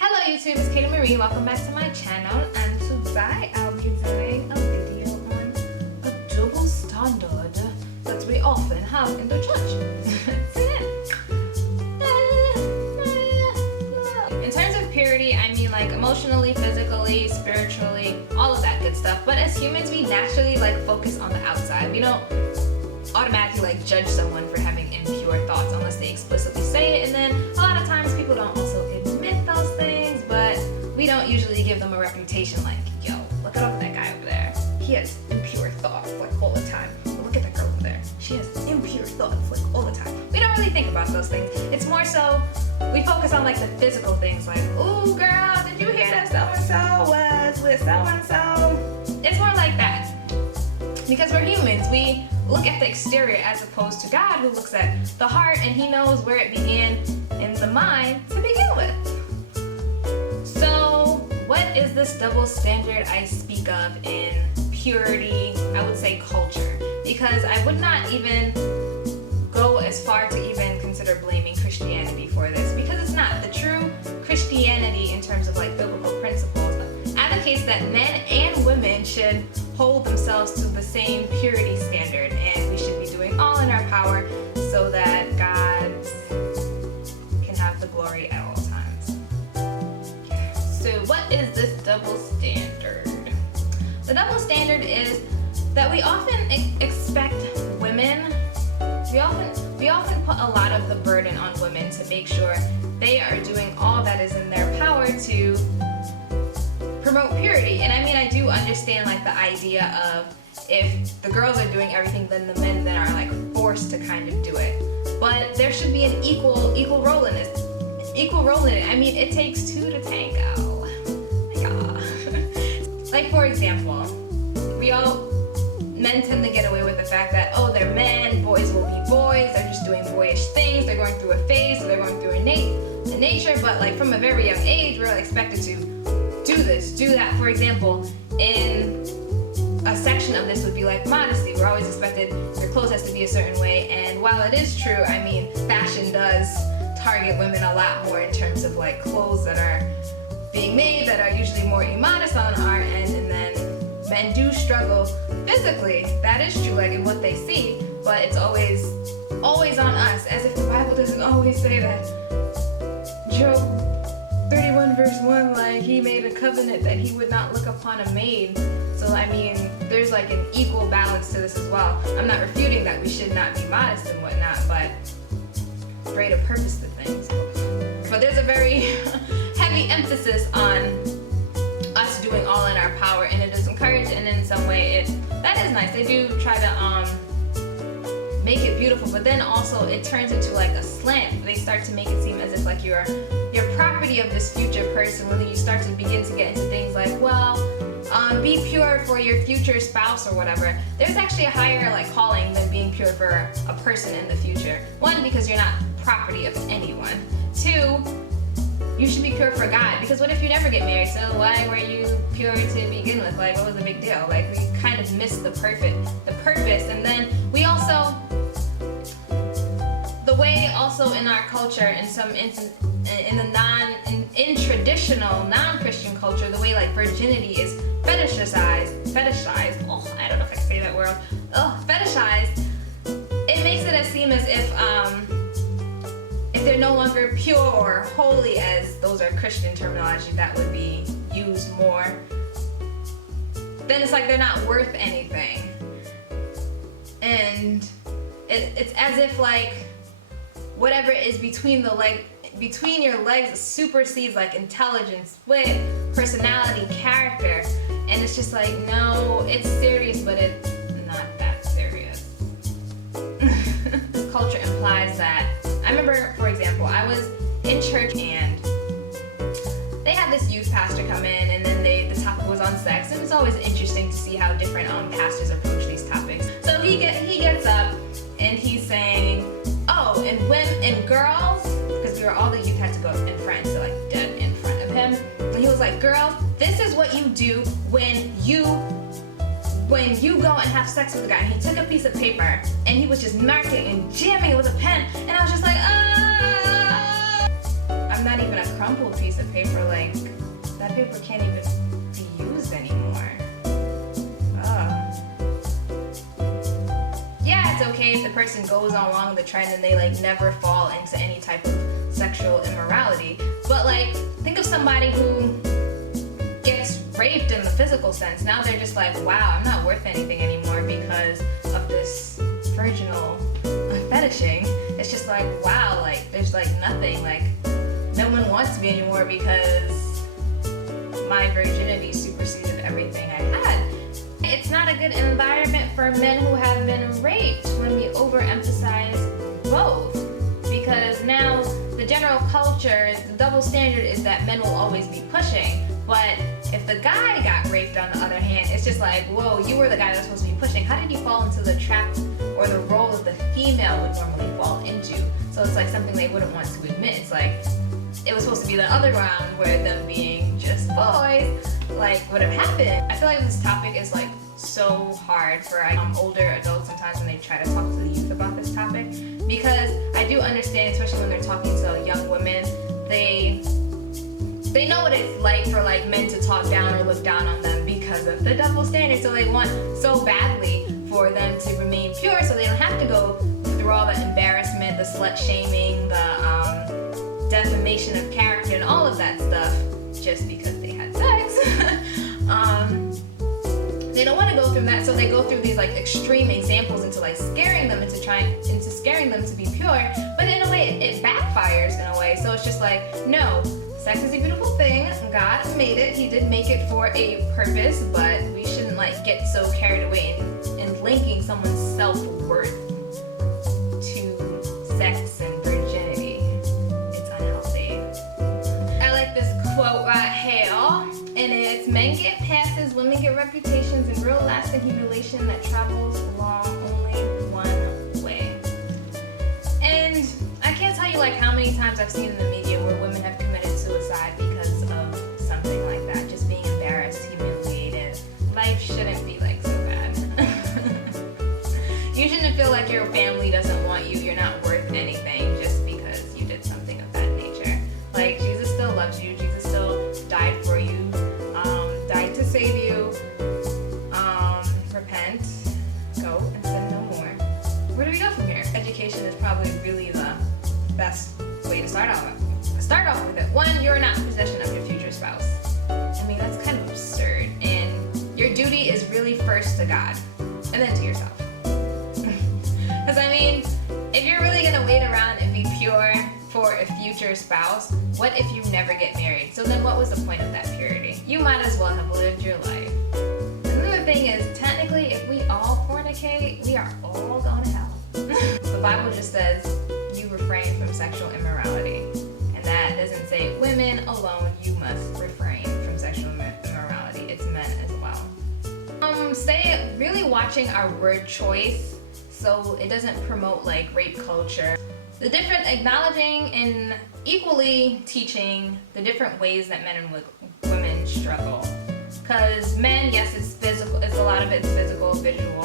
Hello YouTube, it's Katie Marie. Welcome back to my channel, and today I'll be doing a video on a double standard that we often have in the church. In terms of purity, I mean like emotionally, physically, spiritually, all of that good stuff. But as humans, we naturally focus on the outside. We don't automatically judge someone for having impure thoughts unless they explicitly say it, and then a lot of times people don't also admit those things, but we don't usually give them a reputation like, yo, look at that guy over there, he has impure thoughts all the time. Look at that girl over there, she has impure thoughts all the time. We don't really think about those things. It's more so we focus on the physical things, like, ooh girl, did you hear that so-and-so was with so-and-so? It's more like that. Because we're humans, we look at the exterior as opposed to God, who looks at the heart, and he knows where it began in the mind to begin with. So what is this double standard I speak of in purity, I would say culture? Because I would not even go as far to even consider blaming Christianity for this, because it's not. The true Christianity in terms of biblical principles advocates that men and women should hold themselves to the same purity standard, and we should be doing all in our power so that God can have the glory at all times. So what is this double standard? The double standard is that we often expect women, we often put a lot of the burden on women to make sure they are doing all that is in their power to promote purity. And I mean, I do understand the idea of if the girls are doing everything, then the men then are forced to kind of do it. But there should be an equal role in it. Equal role in it. I mean, it takes two to tango. Yeah. For example, men tend to get away with the fact that, oh, they're men, boys will be boys, they're just doing boyish things, they're going through a phase, so they're going through a nature, but from a very young age, we're expected to do this, do that. For example, in a section of this would be modesty. We're always expected, your clothes has to be a certain way, and while it is true, I mean, fashion does target women a lot more in terms of clothes that are being made that are usually more immodest on our end, and then men do struggle physically. That is true, in what they see, but it's always on us, as if the Bible doesn't always say that. Job 31 verse 1, he made a covenant that he would not look upon a maid. So I mean, there's an equal balance to this as well. I'm not refuting that we should not be modest and whatnot, but greater purpose to things. But there's a very heavy emphasis on us doing all in our power, and it is encouraged, and in some way that is nice. They do try to make it beautiful, but then also it turns into a slant. They start to make it seem as if you're property of this future person, when you start to begin to get into things be pure for your future spouse or whatever. There's actually a higher calling than being pure for a person in the future. One, because you're not property of anyone. Two, you should be pure for God, because what if you never get married? So why were you pure to begin with? What was the big deal? We kind of missed the purpose. And then we also, the way also in our culture, in some instances, in traditional non-Christian culture, the way virginity is fetishized. Oh, I don't know if I can say that word. Oh, fetishized. It makes it seem as if they're no longer pure or holy, as those are Christian terminology that would be used more, then it's they're not worth anything. And it's as if whatever is between your legs supersedes intelligence, wit, personality, character, and it's just no, it's serious, but it's not that serious. Culture implies that. I remember, for example, I was in church and they had this youth pastor come in, and then the topic was on sex. It was always interesting to see how different pastors approach these topics. So he gets up and he's saying, oh, and women and girls, because all the youth had to go in front, so dead in front of him. And he was girls, this is what you do when you go and have sex with a guy. And he took a piece of paper and he was just marking and jamming it with a pen, and I was just not even a crumpled piece of paper. Like, that paper can't even be used anymore. Yeah, it's okay if the person goes along the trend and they like never fall into any type of sexual immorality. But like, think of somebody who gets raped in the physical sense. Now they're just like, wow, I'm not worth anything anymore because of this virginal fetishing. It's just like, wow, like there's like nothing, like no one wants me anymore because my virginity superseded everything I had. It's not a good environment for men who have been raped when we overemphasize both, because now the general culture, the double standard is that men will always be pushing. But if the guy got raped, on the other hand, it's just like, whoa, you were the guy that was supposed to be pushing. How did you fall into the trap or the role that the female would normally fall into? So it's like something they wouldn't want to admit. It's like, it was supposed to be the other ground where them being just boys, like, would have happened. I feel like this topic is like so hard for older adults sometimes when they try to talk to the youth about this topic, because I do understand, especially when they're talking to young women, they know what it's like for like men to talk down or look down on them because of the double standard. So they want so badly for them to remain pure, so they don't have to go through all the embarrassment, the slut shaming, the defamation of character, and all of that stuff just because they had sex. They don't want to go through that, so they go through these like extreme examples into like scaring them into scaring them to be pure. But in a way, it backfires in a way. So it's just like, no, sex is a beautiful thing. God made it. He did make it for a purpose, but we shouldn't like get so carried away in linking someone's self-worth to sex and virginity. It's unhealthy. I like this quote right here, and it's, men get passes, women get reputations, and real lasting humiliation that travels along only one way. And I can't tell you like how many times I've seen in the media where women have committed suicide because of something like that, just being embarrassed, humiliated. Life shouldn't be like so bad. You shouldn't feel like your family doesn't want you, you're not worth anything just because you did something of that nature. Like, Jesus still loves you, Jesus still died for you, died to save you. Repent, go, and sin no more. Where do we go from here? Education is probably really the best way to start off with it. One, you're not in possession of your future spouse. I mean, that's kind of absurd. And your duty is really first to God, and then to yourself. Because I mean, if you're really gonna wait around and be pure for a future spouse, what if you never get married? So then what was the point of that purity? You might as well have lived your life. Another thing is, technically, if we all fornicate, we are all going to hell. The Bible just says you refrain from sexual immorality. And that doesn't say women alone, you must refrain from sexual immorality. It's men as well. Stay really watching our word choice so it doesn't promote like rape culture. The different acknowledging and equally teaching the different ways that men and women struggle. Because men, yes, it's physical, a lot of it's physical, visual.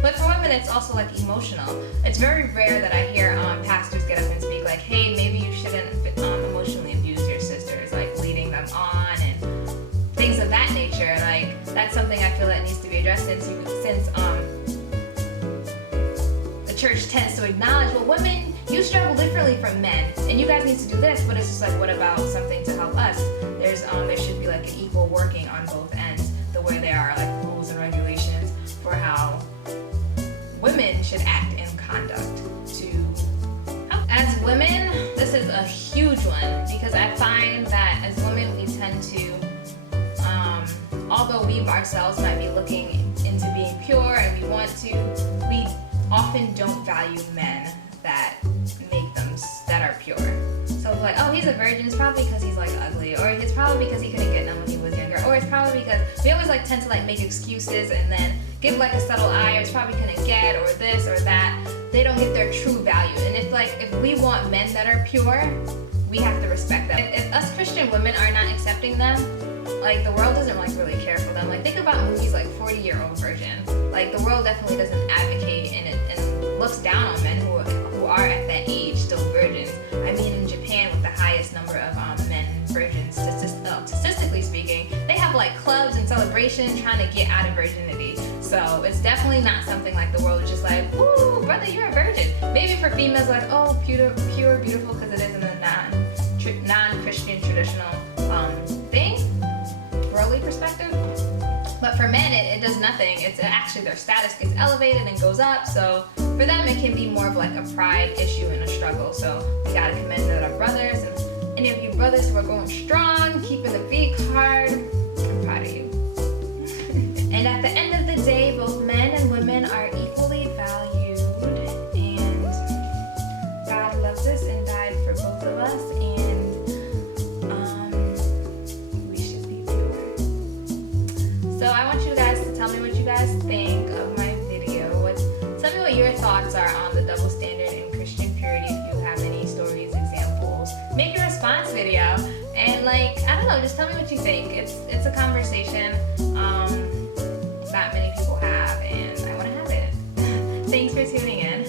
But for women, it's also like emotional. It's very rare that I hear pastors get up and speak like, hey, maybe you shouldn't emotionally abuse your sisters, like leading them on and things of that nature. Like, that's something I feel that needs to be addressed since the church tends to acknowledge, well, women, you struggle differently from men, and you guys need to do this, but it's just like, what about something to help us? There should be like an equal working on both ends, the way there are like rules and regulations for how women should act in conduct to help. As women, this is a huge one, because I find that as women we tend to, although we ourselves might be looking into being pure and we want to, we often don't value men that are pure. So like, oh, he's a virgin, it's probably because he's like ugly, or it's probably because he couldn't get none when he was younger, or it's probably because we always like tend to like make excuses and then give like a subtle eye, or it's probably couldn't get, or this or that. They don't get their true value. And if we want men that are pure, we have to respect them. If us Christian women are not accepting them, like the world doesn't like really care for them. Like, think about movies like 40-Year-Old Virgin. Like, the world definitely doesn't advocate and looks down on men who are at that age still virgins. I mean, in Japan, with the highest number of men virgins, statistically speaking. They have like clubs and celebrations trying to get out of virginity. So it's definitely not something like the world is just like, woo, brother, you're a virgin. Maybe for females, like, oh, pure, beautiful, because it is in a non-Christian traditional thing, worldly perspective. But for men, it does nothing. It's actually their status gets elevated and goes up. So for them, it can be more of like a pride issue and a struggle. So we gotta commend our brothers, and any of you brothers who are going strong, keeping the beat hard, I'm proud of you. And at the end of the day, both men and women are equally valued, and God loves us and died for both of us, and we should be pure. So I want you guys to tell me what you guys think of my video. Tell me what your thoughts are on the double standard in Christian purity. If you have any stories, examples, make a response video, and like, I don't know, just tell me what you think. It's a conversation not many people have, and I want to have it. Thanks for tuning in.